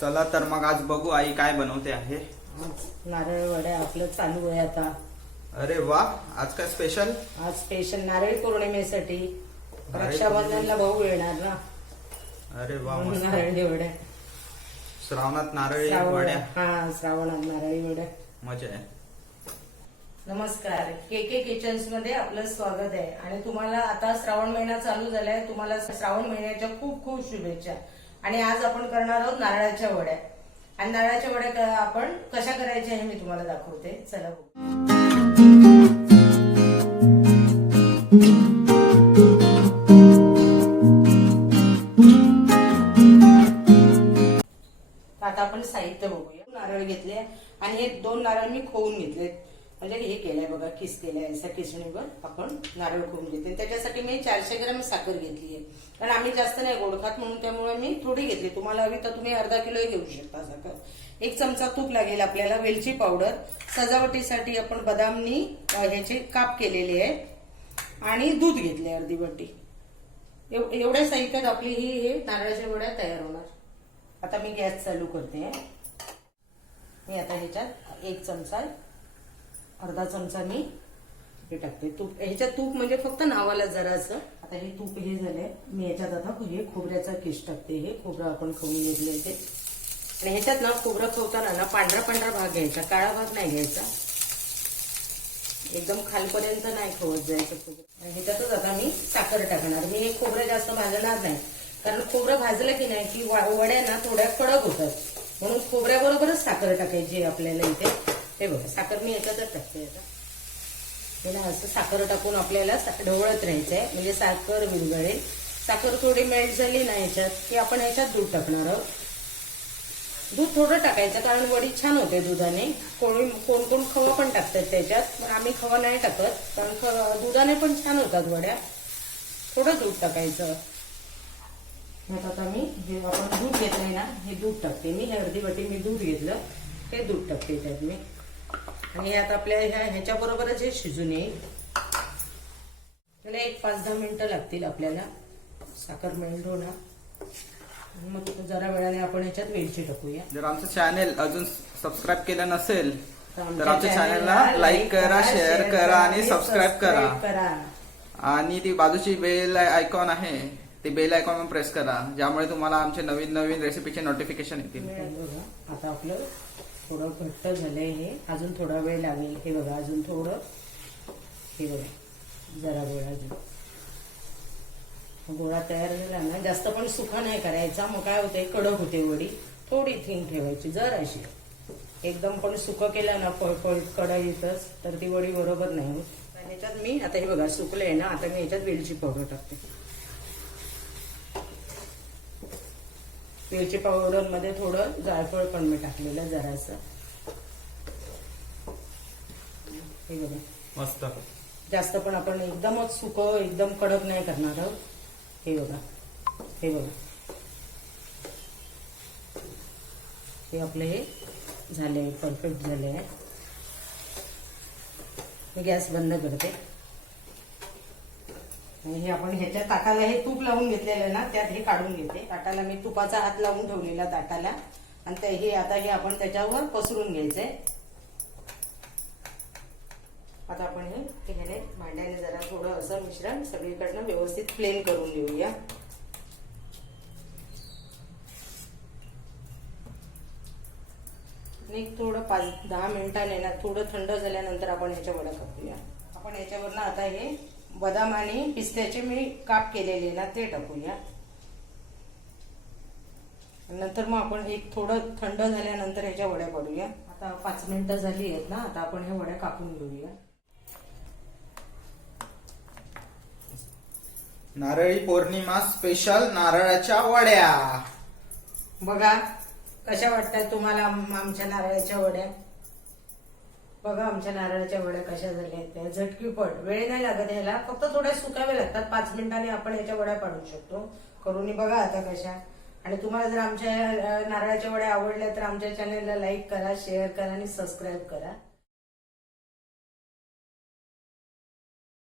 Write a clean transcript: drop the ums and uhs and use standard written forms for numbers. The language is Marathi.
चला तर मग आज बघू आई काय बनवते आहे। नारळ वड्या आपलं चालू आहे आता। अरे वा, आज काय स्पेशल? आज स्पेशल नारळी पौर्णिमेसाठी रक्षाबंधनला भाऊ येणार ना। अरे वा, म्हणून मस्त। नारळी वड्या श्रावणात नारळी वड्या। हा, श्रावणात नारळी वड्या मजा आहे। नमस्कार, केके किचन्स मध्ये आपलं स्वागत आहे। आणि तुम्हाला आता श्रावण महिना चालू झालाय, तुम्हाला श्रावण महिन्याच्या खूप खूप शुभेच्छा। आणि आज आपण करणार आहोत नारळाच्या वड्या। आणि नारळाच्या वड्या आपण कशा करायच्या हे मी तुम्हाला दाखवते, चला बघू। आता आपण साहित्य बघूया। नारळ घेतले आणि हे 2 नारळ मी खोवून घेतले, म्हणजे हे केलंय बघा, किस केलंय अशा किसणीवर आपण नारळ खोवून घेतले। त्याच्यासाठी मी 400 ग्रॅम साखर घेतली आहे, कारण आम्ही जास्त नाही गोड खात म्हणून, त्यामुळे मी थोडी घेतली। तुम्हाला हवी तर तुम्ही अर्धा किलो घेऊ शकता साखर। 1 चमचा तूप लागेल आपल्याला, वेलची पावडर, सजावटीसाठी आपण बदामनी ह्याचे काप केलेले आहे, आणि दूध घेतले अर्धी वाटी। एवढ्या साहित्यात आपली ही नारळाच्या वड्या तयार होणार। आता मी गॅस चालू करते। मी आता ह्याच्यात 1 चमचा, अर्धा चमचा मी हे टाकते तूप। ह्याच्यात तूप म्हणजे फक्त नावाला जरासं। आता हे तूप हे झालंय, मी ह्याच्यात आता हे खोबऱ्याचा किस टाकते। हे खोबरं आपण खाऊन घेतलंय ते। आणि ह्याच्यात ना खोबरं खवताना ना पांढरा पांढरा भाग घ्यायचा, काळा भाग नाही घ्यायचा। एकदम खालपर्यंत नाही खवत जायचं खोबरं। ह्याच्यातच आता मी साखर टाकणार। मी हे खोबरं जास्त भाजणार नाही, कारण खोबरं भाजलं की नाही की वड्या ना थोड्या कडक होतात, म्हणून खोबऱ्याबरोबरच साखर टाकायची आपल्याला इथे। हे बघा, साखर मी ह्याच्यातच टाकते आता। हे ना असं साखर टाकून आपल्याला ढवळत राहायचंय, म्हणजे साखर विरघळेल। साखर थोडी मेल्ट झाली ना ह्याच्यात की आपण ह्याच्यात दूध टाकणार आहोत। दूध थोडं टाकायचं, कारण वडी छान होते दुधाने। कोण कोण खवा पण टाकतात त्याच्यात, पण आम्ही खवा नाही टाकत, कारण दुधाने पण छान होतात वड्या। थोडं दूध टाकायचं। आता मी जे आपण दूध घेतलंय ना, हे दूध टाकते मी। हे अर्धी वाटी मी दूध घेतलं, हे दूध टाकते त्यात मी। आणि आता आपल्या ह्याच्या बरोबरच हे शिजून येईल। त्याला 5-10 मिनिटं लागतील आपल्याला, साखर मेल्ट होणार। मग जरा वेळाने आपण ह्याच्यात वेलची टाकूया। जर आमचं चॅनल अजून सबस्क्राईब केलं नसेल तर आमच्या चॅनलला लाईक करा, शेअर करा आणि सबस्क्राईब करा। आणि ती बाजूची बेल आयकॉन आहे, ते बेल आयकॉन प्रेस करा, ज्यामुळे तुम्हाला आमचे नवीन नवीन रेसिपीचे नोटिफिकेशन येतील। आता आपलं थोडं घट्ट झालंय हे, अजून थोडा वेळ लागेल। हे बघा, अजून थोडं, हे बघा, जरा वेळ अजून। गोळा तयार झाला ना, जास्त पण सुका नाही करायचा, मग काय होते कडक होते वडी। थोडी थिन ठेवायची, जर अशी एकदम पण सुकं केलं ना फळफळ कढईतच, तर ती वडी बरोबर नाही होत। ह्याच्यात मी आता हे बघा सुकलंय ना, आता मी ह्याच्यात वेलची पावडर टाकते। वेलची पावडर मध्ये थोडं जायफळ पण मी टाकलेलं जरासं। हे बघा, मस्त। जास्त पण आपण एकदमच सुकं एकदम कडक नाही करणार आहोत। हे बघा, हे बघा, हे आपलं हे झालंय, परफेक्ट झालंय। मी गॅस बंद करते। हे आपण ह्याच्या ताटाला हे तूप लावून घेतलेलं ना, त्यात हे काढून घेते। ताटाला मी तुपाचा हात लावून ठेवलेला ताटाला, आणि हे आता हे आपण त्याच्यावर पसरून घ्यायचंय। आता आपण हे ह्याने भांड्याने जरा थोडं असं मिश्रण सगळीकडनं व्यवस्थित प्लेन करून घेऊया। एक थोडं 5-10 मिनिटांनी ना, थोडं थंड झाल्यानंतर आपण ह्याच्या वड्या कापूया। आपण ह्याच्यावर ना आता हे बदाम आणि पिस्त्याचे मी काप केलेले ना, ते टाकूया। नंतर मग आपण एक थोडं थंड झाल्यानंतर ह्याच्या वड्या पाडूया। आता 5 मिनिटं झाली आहेत ना, आता आपण ह्या वड्या कापून घेऊया। नारळी पौर्णिमा स्पेशल नारळाच्या वड्या बघा कशा वाटतात तुम्हाला आमच्या नारळाच्या वड्या। बघा आमच्या नारळाच्या वड्या कशा झाल्या त्या, झटकीपट, वेळ नाही लागत ह्याला, फक्त थोड्या सुकावे लागतात। 5 मिनिटांनी आपण ह्याच्या वड्या पाडू शकतो। करून बघा आता कशा। आणि तुम्हाला जर आमच्या नारळाच्या वड्या आवडल्या तर आमच्या चॅनलला लाईक करा, शेअर करा आणि सबस्क्राईब करा।